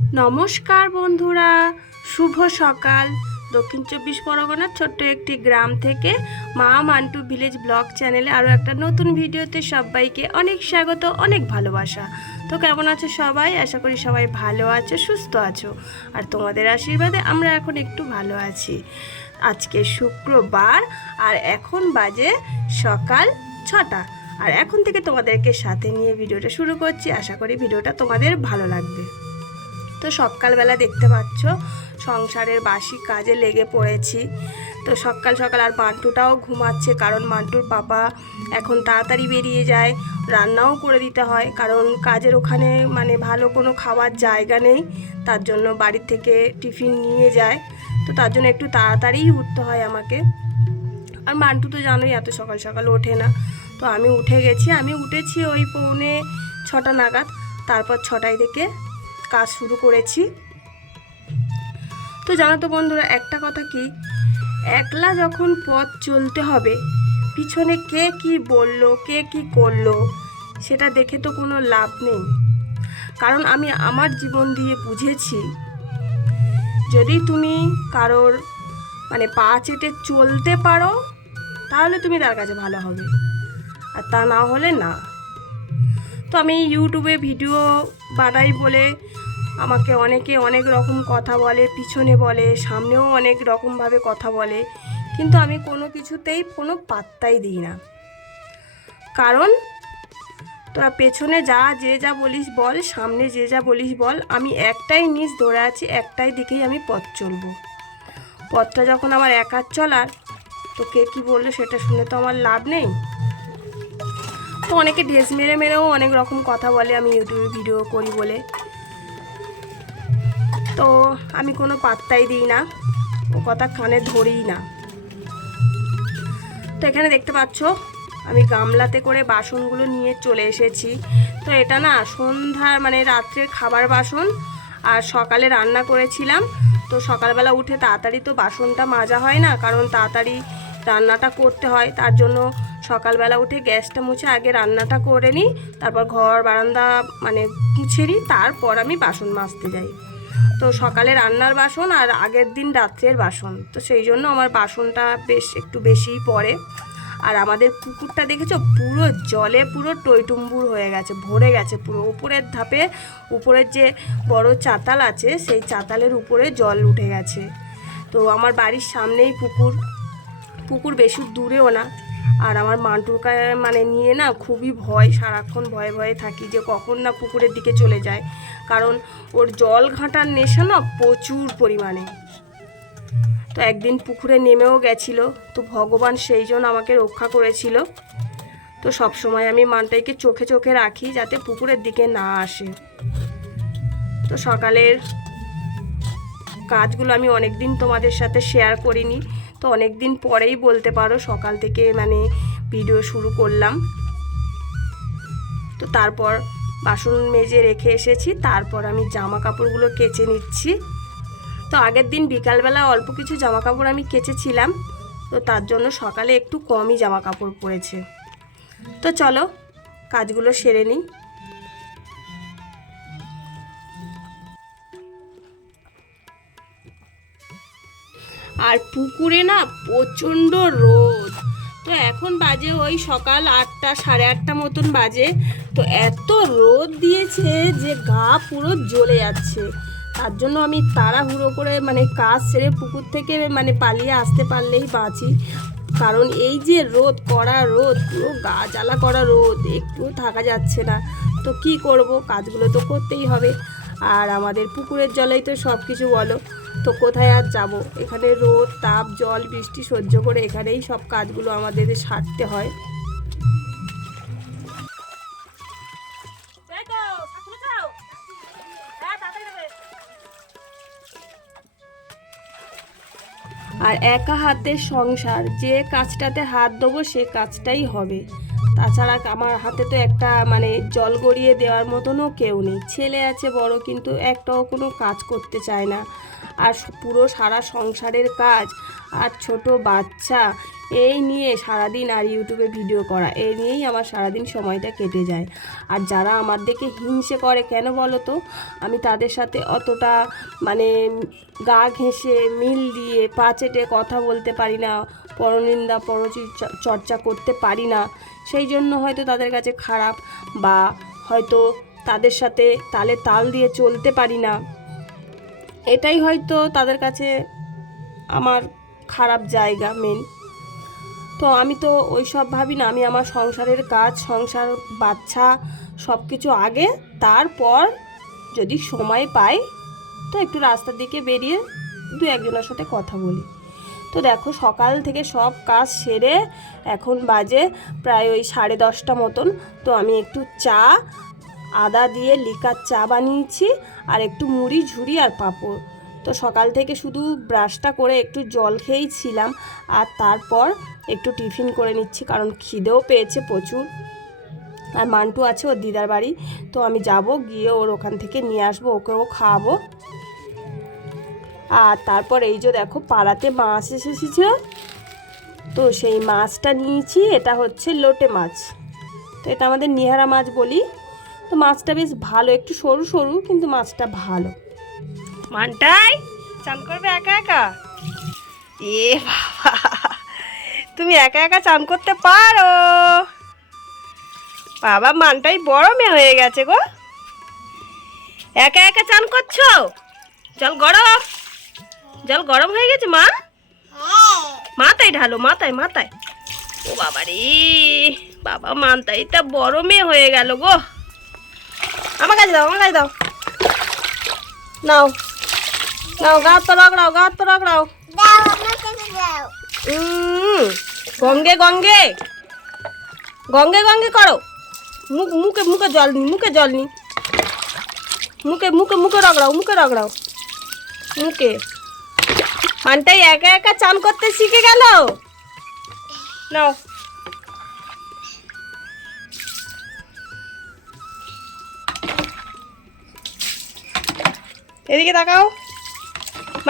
নমস্কার বন্ধুরা, শুভ সকাল। দক্ষিণ চব্বিশ পরগনার ছোট্ট একটি গ্রাম থেকে মা মান্টু ভিলেজ ব্লগ চ্যানেলে আরও একটা নতুন ভিডিওতে সবাইকে অনেক স্বাগত, অনেক ভালোবাসা। তো কেমন আছো সবাই? আশা করি সবাই ভালো আছো, সুস্থ আছো। আর তোমাদের আশীর্বাদে আমরা এখন একটু ভালো আছি। আজকে শুক্রবার আর এখন বাজে সকাল ছটা। আর এখন থেকে তোমাদেরকে সাথে নিয়ে ভিডিওটা শুরু করছি। আশা করি ভিডিওটা তোমাদের ভালো লাগবে। তো সকালবেলা দেখতে পাচ্ছ, সংসারের বাসি কাজে লেগে পড়েছি। তো সকাল সকাল আর মান্টুটাও ঘুমাচ্ছে কারণ মান্টুর পাপা এখন তাড়াতাড়ি বেরিয়ে যায়, রান্নাও করে দিতে হয়। কারণ কাজের ওখানে মানে ভালো কোনো খাওয়ার জায়গা নেই, তার জন্য বাড়ি থেকে টিফিন নিয়ে যায়। তো তার জন্য একটু তাড়াতাড়িই উঠতে হয় আমাকে। আর মান্টু তো জানোই এত সকাল সকাল ওঠে না। তো আমি উঠে গেছি, আমি উঠেছি ওই পৌনে ছটা নাগাদ, তারপর ছটায় থেকে কাজ শুরু করেছি। তো জানো তো বন্ধুরা, একটা কথা কি? একলা যখন পথ চলতে হবে, পিছনে কে কি বলল, কে কি করল, সেটা দেখে তো কোনো লাভ নেই। কারণ আমি আমার জীবন দিয়ে বুঝেছি, যদি তুমি কারোর মানে পা চেটে চলতে পারো, তাহলে তুমি তার কাছে ভালো হবে, আর তা না হলে না। তো আমি ইউটিউবে ভিডিও বানাই বলে আমাকে অনেকে অনেক রকম কথা বলে, পিছনে বলে, সামনেও অনেক রকমভাবে কথা বলে। কিন্তু আমি কোনো কিছুতেই কোনো পাত্তাই দিই না। কারণ তোরা পেছনে যা, যে যা বলিস বল, সামনে যে যা বলিস বল, আমি একটাই নিজ ধরে আছি, একটাই দিকেই আমি পথ চলবো। পথটা যখন আমার একার চলার, তো কে কী বলল সেটা শুনে তো আমার লাভ নেই। তো অনেকে ঢেস মেরে মেরেও অনেক রকম কথা বলে, আমি ইউটিউবে ভিডিও করি বলে। তো আমি কোনো পাত্তাই দিই না। ও কথা কানে ধরিই না। তো এখানে দেখতে পাচ্ছ, আমি গামলাতে করে বাসনগুলো নিয়ে চলে এসেছি। তো এটা না সন্ধ্যার মানে রাত্রের খাবার বাসন আর সকালে রান্না করেছিলাম। তো সকালবেলা উঠে তাড়াতাড়ি তো বাসনটা মাজা হয় না, কারণ তাড়াতাড়ি রান্নাটা করতে হয়। তার জন্য সকালবেলা উঠে গ্যাসটা মুছে আগে রান্নাটা করে নিই, তারপর ঘর বারান্দা মানে মুছে নিই, তারপর আমি বাসন মাজতে যাই। তো সকালে রান্নার বাসন আর আগের দিন রাত্রের বাসন। তো সেই জন্য আমার বাসনটা বেশ একটু বেশিই পড়ে। আর আমাদের পুকুরটা দেখেছ? পুরো জলে পুরো টইটুম্বুর হয়ে গেছে, ভরে গেছে পুরো। উপরের ধাপে উপরের যে বড় চাতাল আছে, সেই চাতালের উপরে জল উঠে গেছে। তো আমার বাড়ির সামনেই পুকুর। পুকুর বেশি দূরেও না। আর আমার মান্টুরকা মানে নিয়ে না খুবই ভয়, সারাক্ষণ ভয়ে ভয়ে থাকি যে কখন না পুকুরের দিকে চলে যায়। কারণ ওর জল ঘাঁটার নেশা না প্রচুর পরিমাণে। তো একদিন পুকুরে নেমেও গেছিল, তো ভগবান সেই জন্য আমাকে রক্ষা করেছিল। তো সব সময় আমি মানটাইকে চোখে চোখে রাখি যাতে পুকুরের দিকে না আসে। তো সকালের কাজগুলো আমি অনেক দিন তোমাদের সাথে শেয়ার করিনি। তো অনেক দিন পরেই বলতে পারো সকাল থেকে মানে ভিডিও শুরু করলাম। তো তারপর বাসন মেজে রেখে এসেছি, তারপর আমি জামা কাপড়গুলো কেচে নিচ্ছি। তো আগের দিন বিকালবেলা অল্প কিছু জামা কাপড় আমি কেচেছিলাম, তো তার জন্য সকালে একটু কমই জামা কাপড় পরেছে। তো চলো, কাজগুলো সেরে নিই। আর পুকুরে না প্রচণ্ড রোদ। তো এখন বাজে ওই সকাল আটটা, সাড়ে আটটা মতন বাজে। তো এত রোদ দিয়েছে যে গা পুরো জ্বলে যাচ্ছে। তার জন্য আমি তাড়াহুড়ো করে মানে কাজ সেরে পুকুর থেকে মানে পালিয়ে আসতে পারলেই বাঁচি। কারণ এই যে রোদ, কড়া রোদ, পুরো গা জ্বালা করা রোদ একটু থাকা যাচ্ছে না। তো কি করব? কাজগুলো তো করতেই হবে। আর আমাদের পুকুরের জলেই তো সব কিছু বলো। তো কোথায় আর যাব? এখানে রোদ তাপ জল বৃষ্টি সহ্য করে এখানেই সব কাজগুলো আমাদের সারতে হয়। আর একা হাতে সংসার যে কাজটাতে হাত দেবো সে কাজটাই হবে। তাছাড়া আমার হাতে তো একটা মানে জল গড়িয়ে দেওয়ার মতনও কেউ নেই। ছেলে আছে, বড়, কিন্তু একটাও কোনো কাজ করতে চায় না। আর পুরো সারা সংসারের কাজ। আর ছোট বাচ্চা এই নিয়ে সারাদিন আর ইউটিউবে ভিডিও করা, এই নিয়েই আমার সারাদিন সময়টা কেটে যায়। আর যারা আমার দেখে হিংসে করে, কেন বলো তো? আমি তাদের সাথে অতটা মানে গা ঘেঁষে, মিল দিয়ে, পাচেটে কথা বলতে পারি না, পরনিন্দা পরচর্চা চর্চা করতে পারি না। সেই জন্য হয়তো তাদের কাছে খারাপ বা হয়তো তাদের সাথে তালে তাল দিয়ে চলতে পারি না। এটাই হয়তো তাদের কাছে আমার খারাপ জায়গা মেন তো আমি তো ওই সব ভাবি না, আমি আমার সংসারের কাজ, সংসার, বাচ্চা সব কিছু আগে, তারপর যদি সময় পাই, তো একটু রাস্তার দিকে বেরিয়ে দু একজনের সাথে কথা বলি। তো দেখো সকাল থেকে সব কাজ সেরে এখন বাজে প্রায় ওই সাড়ে দশটা মতন, তো আমি একটু চা, আদা দিয়ে লিকার চা বানিয়েছি, আর একটু মুড়ি, ঝুড়ি আর পাঁপড়। তো সকাল থেকে শুধু ব্রাশটা করে একটু জল খেয়েই ছিলাম আর তারপর একটু টিফিন করে নিচ্ছি, কারণ খিদেও পেয়েছে প্রচুর। আর মান্টু আছে ওর দিদার বাড়ি, তো আমি যাব, গিয়ে ওর ওখান থেকে নিয়ে আসব ওকেও খাওয়াবো। আর তারপর এই যে দেখো, পাড়াতে মাছ এসেছে। তো সেই মাছটা নিয়েছি, এটা হচ্ছে লোটে মাছ। তো এটা আমাদের নিহারা মাছ বলি। তো মাছটা বেশ ভালো, একটু সরু সরু, কিন্তু মাছটা ভালো। মানটাই, চান করবে একা একা? এ বাবা, তুমি একা একা চান করতে পারো। বাবা, মানটাই বড় মেয়ে হয়ে গেছে গো। একা একা চান করছ? জল গরম জল গরম হয়ে গেছে, মা? মাথায় ঢালো, মাথায় মাথায়। ও বাবা রে, বাবা মানটাইটা বড় মেয়ে হয়ে গেল গো। আমার কাছে দাও, আমার কাছে দাও। নাও। নাও গা তো রগড়াও গা তো রগড়াও উম, গঙ্গে গঙ্গে। গঙ্গে গঙ্গে করো। মুখ মুখে মুখে জল নি মুখে জল নি। মুখে মুখে মুখে রগড়াও মুখে রগড়াও মুখে। মানটাই একা একা চান করতে শিখে গেল। নাও। এদিকে তাকাও।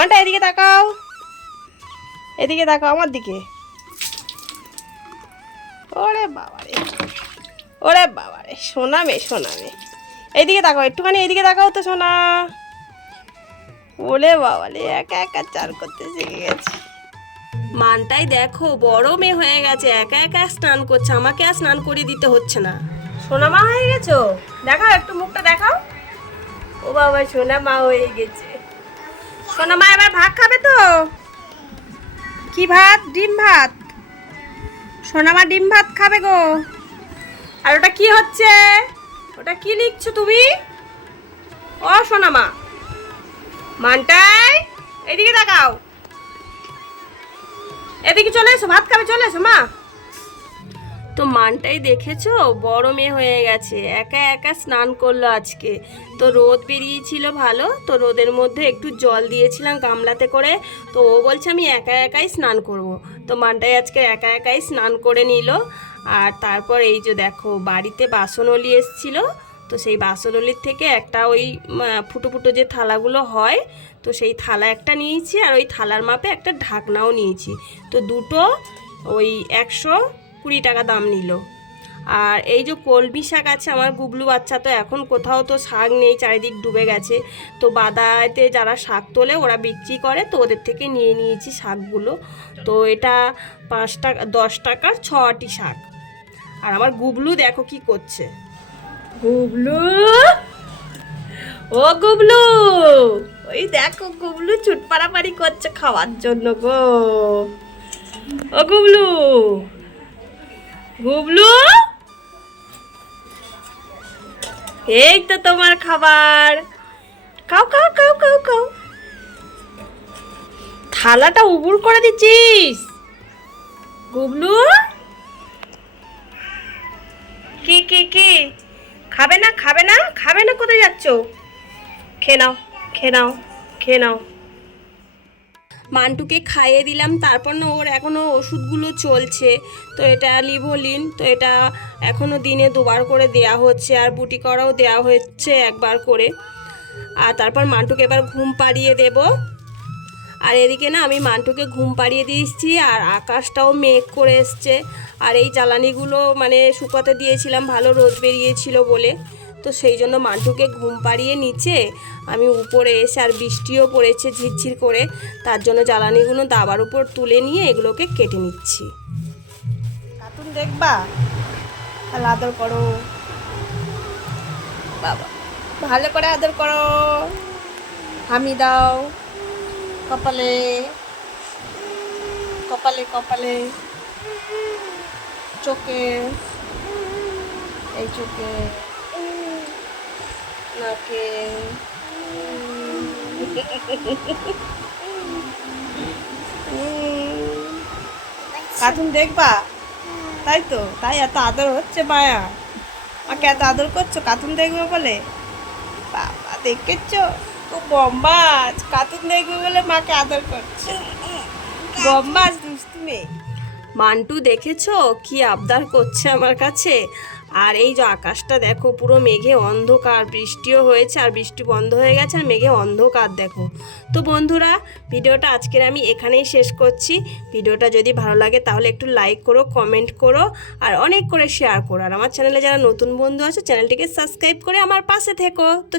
মানটা এদিকে তাকাও। এদিকে তাকাও আমার দিকে। ওরে বাবারে। ওরে বাবারে সোনা মে সোনা মে এইদিকে তাকাও একটুখানি এইদিকে তাকাও তো সোনা। ওলে বাবারে একা একা চার করতে শিখে গেছে। মানটাই দেখো বড় মেয়ে হয়ে গেছে একা একা স্নান করছে আমাকে আর স্নান করিয়ে দিতে হচ্ছে না। সোনা মা হয়ে গেছো? দেখাও একটু মুখটা দেখাও। ও বাবা সোনা মা হয়ে গেছে। সোনা মা, এবার ভাত খাবে তো? কি ভাত? ডিম ভাত। সোনা মা ডিম ভাত খাবে গো। আর ওটা কি হচ্ছে? ওটা কি লিখছো তুমি? ও, সোনা মা। মানটাই, এদিকে তাকাও। এদিকে চলে এসো, ভাত খাবে, চলে এসো, মা। তো মানটাই দেখেছ? বড় মেয়ে হয়ে গেছে। একা একা স্নান করল আজকে। তো রোদ বেরিয়েছিল ভালো, তো রোদের মধ্যে একটু জল দিয়েছিলাম গামলাতে করে, তো ও বলছে আমি একা একাই স্নান করব। তো মানটাই আজকে একা একাই স্নান করে নিল। আর তারপর এই যে দেখো, বাড়িতে বাসনলি এসছিল, তো সেই বাসনলির থেকে একটা ওই ফুটো ফুটো যে থালাগুলো হয়, তো সেই থালা একটা নিয়েছি, আর ওই থালার মাপে একটা ঢাকনাও নিয়েছি। তো দুটো ওই একশো কুড়ি টাকা দাম নিল। আর এই যে কলমি শাক আছে, আমার গুবলু বাচ্চা তো এখন কোথাও তো শাক নেই, চারিদিক ডুবে গেছে। তো বাদাতে যারা শাক তোলে, ওরা বিক্রি করে, তো ওদের থেকে নিয়ে নিয়েছি শাকগুলো। তো এটা পাঁচ টাকা, দশ টাকার ছটি শাক। আর আমার গুবলু দেখো কি করছে। গুবলু? ও গুবলু! ওই দেখো, গুবলু চুট পাড়াপাড়ি করছে খাওয়ার জন্য গো। ও গুবলু! গুবলু? এই তো তোমার খাবার। খাও খাও খাও খাও খাও। থালাটা উবুর করে দিচ্ছিস? গুবলু কি কি কি? খাবে না খাবে না? খাবে না? কোথায় যাচ্ছ? খেয়ে নাও খেয়ে নাও খেয়ে নাও। মান্টুকে খাইয়ে দিলাম, তারপর না ওর এখনও ওষুধগুলো চলছে। তো এটা লিভোলিন, তো এটা এখনও দিনে দুবার করে দেয়া হচ্ছে আর বুটি করাও দেয়া হচ্ছে একবার করে। আর তারপর মান্টুকে এবার ঘুম পাড়িয়ে দেব। আর এদিকে না আমি মান্টুকে ঘুম পাড়িয়ে দিয়েছি আর আকাশটাও মেঘ করে এসছে। আর এই জ্বালানিগুলো মানে শুকাতে দিয়েছিলাম, ভালো রোদ বেরিয়েছিল বলে। তো সেই জন্য মান্টুকে ঘুম পাড়িয়ে নিচে আমি উপরে এসে আর বৃষ্টিও পড়েছে ঝিরঝির করে, তার জন্য জ্বালানিগুলো দাবার উপর তুলে নিয়ে এগুলোকে কেটে নিচ্ছি। কার্টুন দেখবা? তাহলে আদর করো। বাবা, ভালো করে আদর করো। হামি দাও। কপালে। কপালে কপালে। চোখে। এই চোখে। নাকে কার্টুন দেখবা? তাই তো, তাই এত আদর হচ্ছে মায়া। মাকে এত আদর করছ, কার্টুন দেখবে বলে? বাবা, দেখেছ? তো বম্বাজ, কার্টুন দেখবে বলে মাকে আদর করছে। বম্বাজ দুষ্টু মেয়ে মান্টু দেখেছ? কি আবদার করছে আমার কাছে? আর এই যে আকাশটা দেখো, পুরো মেঘে অন্ধকার, বৃষ্টিও হয়েছে আর বৃষ্টি বন্ধ হয়ে গেছে আর মেঘে অন্ধকার দেখো। তো বন্ধুরা, ভিডিওটা আজকের আমি এখানেই শেষ করছি। ভিডিওটা যদি ভালো লাগে তাহলে একটু লাইক করো, কমেন্ট করো আর অনেক করে শেয়ার করো। আর আমার চ্যানেলে যারা নতুন বন্ধু আছে, চ্যানেলটিকে সাবস্ক্রাইব করে আমার পাশে থেকো। তো